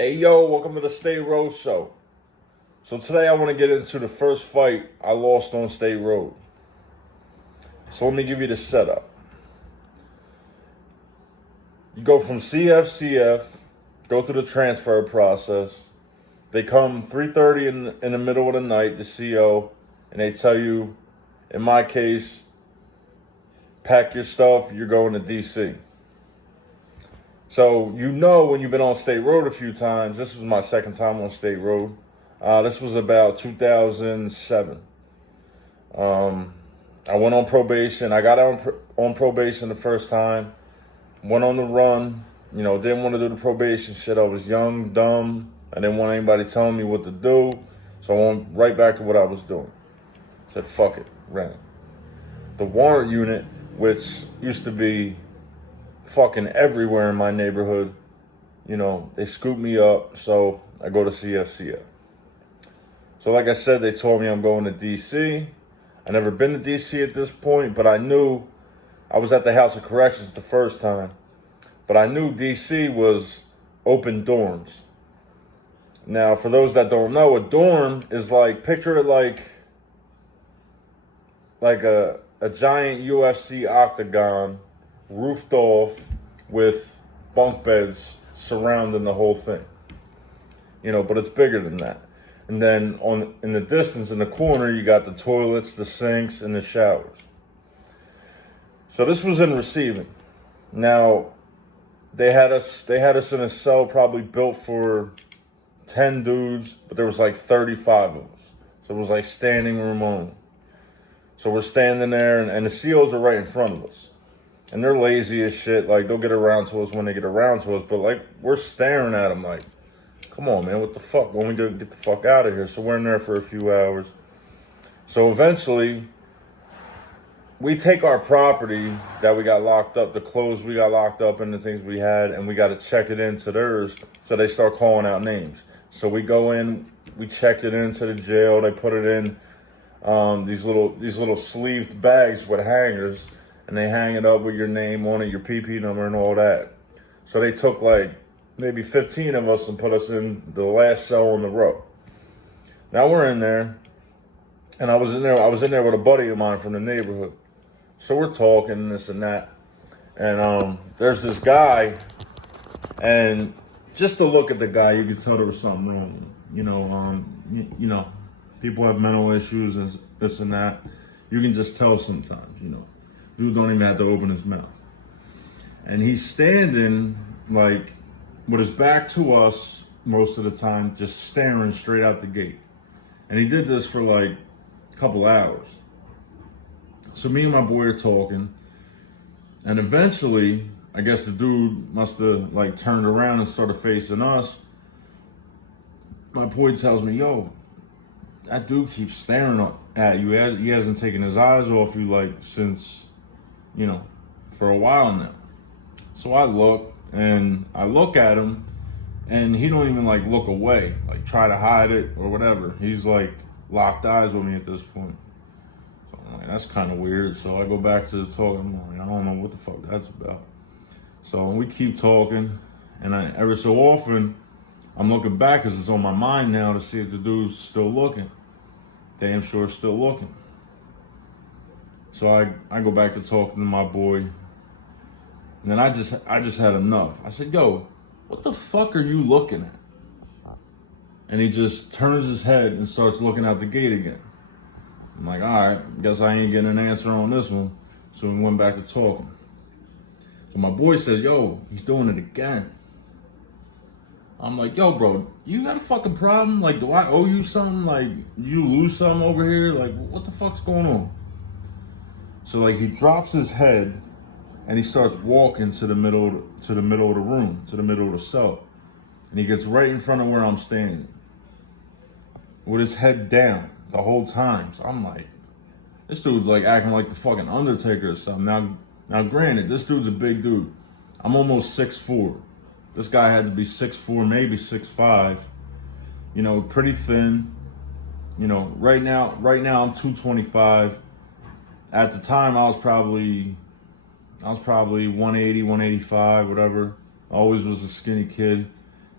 Hey yo, welcome to the State Road Show. So today I want to get into the first fight I lost on State Road. So let me give you the setup. You go from CF, go through the transfer process. They come 3:30 in the middle of the night, the CO, and they tell you, in my case, pack your stuff, you're going to DC. So you know when you've been on State Road a few times, this was my second time on State Road. This was about 2007. I went on probation. I got on probation the first time. Went on the run. You know, didn't want to do the probation shit. I was young, dumb. I didn't want anybody telling me what to do. So I went right back to what I was doing. Said, fuck it, ran. The warrant unit, which used to be fucking everywhere in my neighborhood, you know, they scooped me up, so I go to CF. So like I said, they told me I'm going to DC. I never been to DC at this point, but I knew I was at the House of Corrections the first time, but I knew DC was open dorms. Now, for those that don't know, a dorm is like, picture it like a giant UFC octagon roofed off with bunk beds surrounding the whole thing. You know, but it's bigger than that. And then in the distance, in the corner, you got the toilets, the sinks, and the showers. So this was in receiving. Now, they had us in a cell probably built for 10 dudes, but there was like 35 of us. So it was like standing room only. So we're standing there, and the COs are right in front of us. And they're lazy as shit. Like, they'll get around to us when they get around to us. But, like, we're staring at them like, come on, man, what the fuck? When we gonna get the fuck out of here? So we're in there for a few hours. So eventually, we take our property that we got locked up, the clothes we got locked up and the things we had, and we got to check it into theirs. So they start calling out names. So we go in, we checked it into the jail. They put it in these little sleeved bags with hangers. And they hang it up with your name on it, your PP number and all that. So they took like maybe 15 of us and put us in the last cell on the row. Now we're in there, and I was in there with a buddy of mine from the neighborhood. So we're talking this and that. And there's this guy, and just to look at the guy, you could tell there was something wrong. You know, people have mental issues and this and that. You can just tell sometimes, you know. Dude don't even have to open his mouth. And he's standing, like, with his back to us most of the time, just staring straight out the gate. And he did this for, like, a couple hours. So me and my boy are talking. And eventually, I guess the dude must have, like, turned around and started facing us. My boy tells me, yo, that dude keeps staring at you. He hasn't taken his eyes off you, like, since, you know, for a while now. So I look at him, and he don't even like look away, like try to hide it or whatever. He's like locked eyes with me at this point. So I'm like, that's kind of weird. So I go back to the talk. I'm like, I don't know what the fuck that's about. So we keep talking, and every so often I'm looking back because it's on my mind now to see if the dude's still looking. Damn sure still looking. So I go back to talking to my boy, and then I just had enough. I said, yo, what the fuck are you looking at? And he just turns his head and starts looking out the gate again. I'm like, all right, guess I ain't getting an answer on this one. So we went back to talking. So my boy says, yo, he's doing it again. I'm like, yo, bro, you got a fucking problem? Like, do I owe you something? Like, you lose something over here? Like, what the fuck's going on? So like he drops his head and he starts walking to the middle of the room, to the middle of the cell. And he gets right in front of where I'm standing, with his head down the whole time. So I'm like, this dude's like acting like the fucking Undertaker or something. Now granted, this dude's a big dude. I'm almost 6'4". This guy had to be 6'4", maybe 6'5". You know, pretty thin. You know, right now I'm 225. At the time, I was probably 180, 185, whatever. Always was a skinny kid.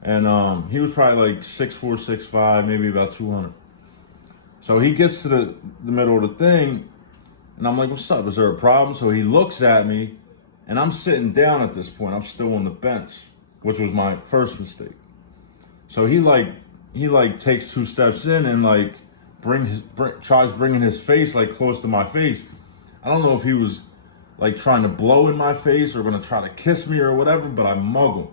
And he was probably like 6'4", 6'5", maybe about 200. So he gets to the middle of the thing, and I'm like, what's up? Is there a problem? So he looks at me, and I'm sitting down at this point. I'm still on the bench, which was my first mistake. So he takes 2 steps in and like tries bringing his face like close to my face. I don't know if he was like trying to blow in my face or gonna try to kiss me or whatever, but I mug him.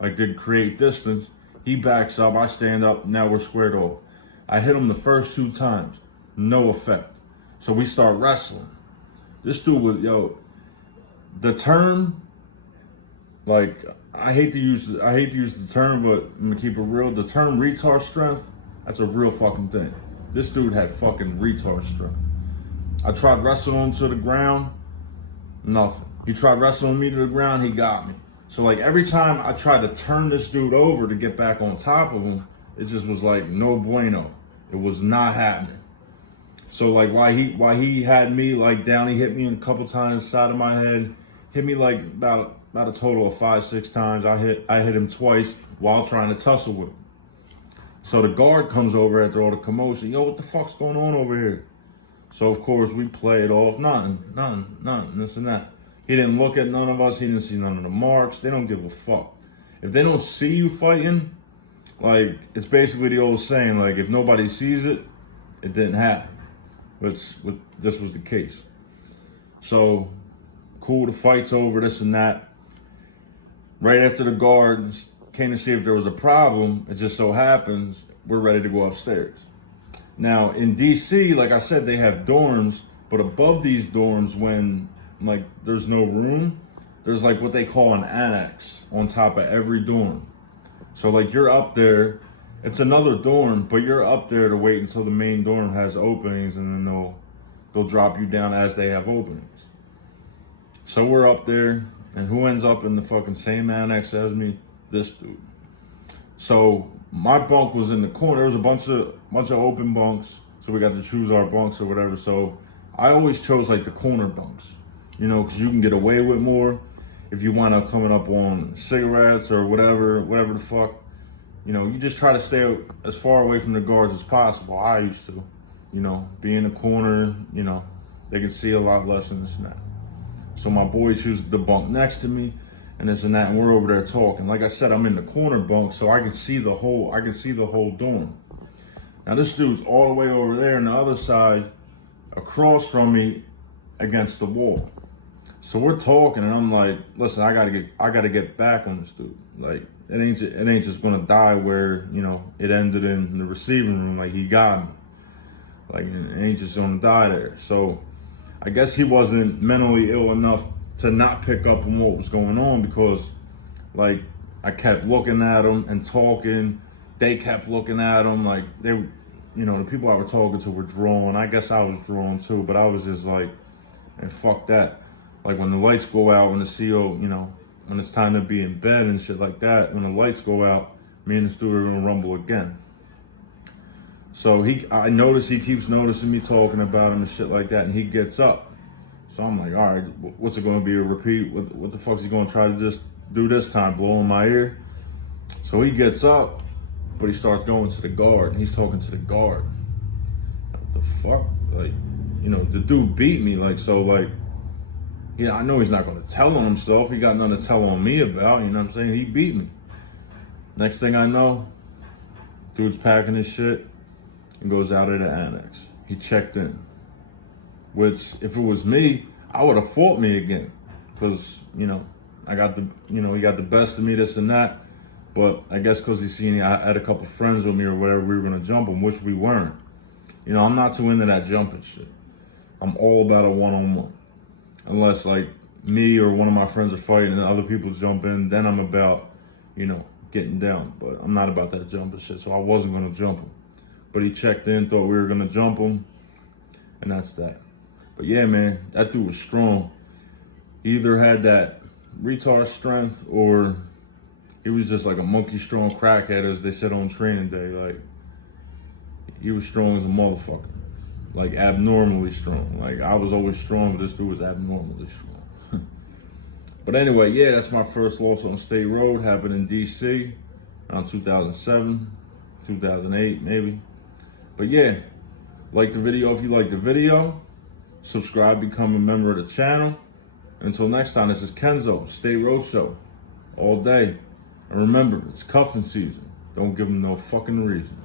Like, to create distance. He backs up, I stand up, now we're squared off. I hit him the first 2 times, no effect. So we start wrestling. This dude was, the term, like, I hate to use the term, but I'm gonna keep it real. The term retard strength, that's a real fucking thing. This dude had fucking retard strength. I tried wrestling him to the ground, nothing. He tried wrestling me to the ground, he got me. So like every time I tried to turn this dude over to get back on top of him, it just was like no bueno. It was not happening. So like why he had me like down, he hit me a couple times side of my head, hit me like about a total of 5-6 times. I hit him twice while trying to tussle with him. So the guard comes over after all the commotion. Yo, what the fuck's going on over here? So of course we play it off, nothing, this and that. He didn't look at none of us. He didn't see none of the marks. They don't give a fuck. If they don't see you fighting, like, it's basically the old saying, like, if nobody sees it, it didn't happen. This was the case. So, cool, the fight's over, this and that. Right after the guard came to see if there was a problem, it just so happens we're ready to go upstairs. Now, in DC, like I said, they have dorms, but above these dorms, when like there's no room, there's like what they call an annex on top of every dorm. So like you're up there, it's another dorm, but you're up there to wait until the main dorm has openings, and then they'll drop you down as they have openings. So we're up there, and who ends up in the fucking same annex as me? This dude. So my bunk was in the corner. There was a bunch of open bunks, so we got to choose our bunks or whatever. So I always chose like the corner bunks. Because you can get away with more if you wind up coming up on cigarettes or whatever the fuck. You just try to stay as far away from the guards as possible. I used to, be in the corner, they can see a lot less than this and that. So my boy chooses the bunk next to me and this and that, and we're over there talking. Like I said, I'm in the corner bunk, so I can see the whole dorm. Now this dude's all the way over there on the other side, across from me, against the wall. So we're talking, and I'm like, listen, I gotta get back on this dude. Like, it ain't just gonna die where, it ended in the receiving room. Like, he got me. Like, it ain't just gonna die there. So I guess he wasn't mentally ill enough to not pick up on what was going on, because like I kept looking at him and talking. They kept looking at him. Like, they, the people I was talking to were drawn. I guess I was drawn too, but I was just like, and fuck that. Like, when the lights go out, when the CO, when it's time to be in bed and shit like that, when the lights go out, me and this dude are gonna rumble again. So I notice he keeps noticing me talking about him and shit like that, and he gets up. So I'm like, all right, what's it gonna be, a repeat? What the fuck's he gonna try to just do this time, blow in my ear? So he gets up, but he starts going to the guard, and he's talking to the guard. What the fuck? Like, the dude beat me, like, so like, yeah, I know he's not going to tell on himself. He got nothing to tell on me about, you know what I'm saying? He beat me. Next thing I know, dude's packing his shit and goes out of the annex. He checked in. Which, if it was me, I would have fought me again. Because, I got he got the best of me, this and that. But I guess because he's seen I had a couple friends with me or whatever, we were going to jump him, which we weren't. I'm not too into that jumping shit. I'm all about a one-on-one. Unless like me or one of my friends are fighting and other people jump in, then I'm about, getting down. But I'm not about that jumping shit, so I wasn't gonna jump him. But he checked in, thought we were gonna jump him, and that's that. But yeah, man, that dude was strong. He either had that retard strength or he was just like a monkey strong crackhead, as they said on training day. Like, he was strong as a motherfucker. Like, abnormally strong. Like, I was always strong, but this dude was abnormally strong. But anyway, yeah, that's my first loss on State Road. Happened in DC. around 2007, 2008 maybe. But yeah, like the video if you like the video. Subscribe, become a member of the channel. Until next time, this is Kenzo, State Road Show, all day. And remember, it's cuffing season. Don't give them no fucking reason.